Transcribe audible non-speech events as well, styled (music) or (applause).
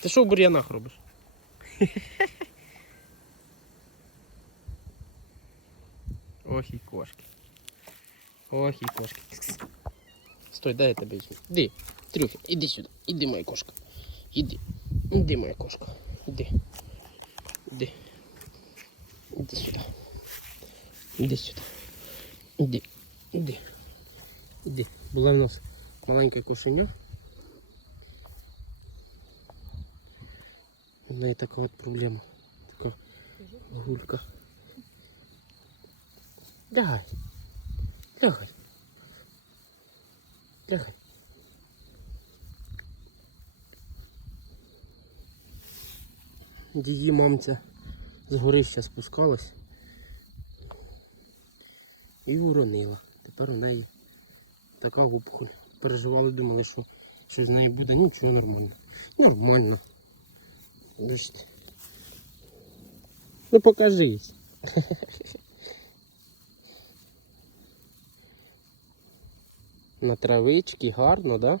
Ти що в бур'янах робиш? (laughs) Ох і кошки. Ох і кошки. Стой, дай я тебе візьму. Іди, Трюхи, іди сюди. Іди, моя кошка. Іди. Іди, моя кошка. Іди. Іди. Іди сюди. Іди сюди. Іди. Іди. Іди. Була в нас маленьке кошеня. У неї така от проблема. Така гулька. Лягай. Лягай. Лягай. Її мамця з горища спускалась і уронила. Тепер у неї така опухоль. Переживали, думали, що, що з неї буде нічого нормально. Нормально. Ну покажись. На травичці гарно, да?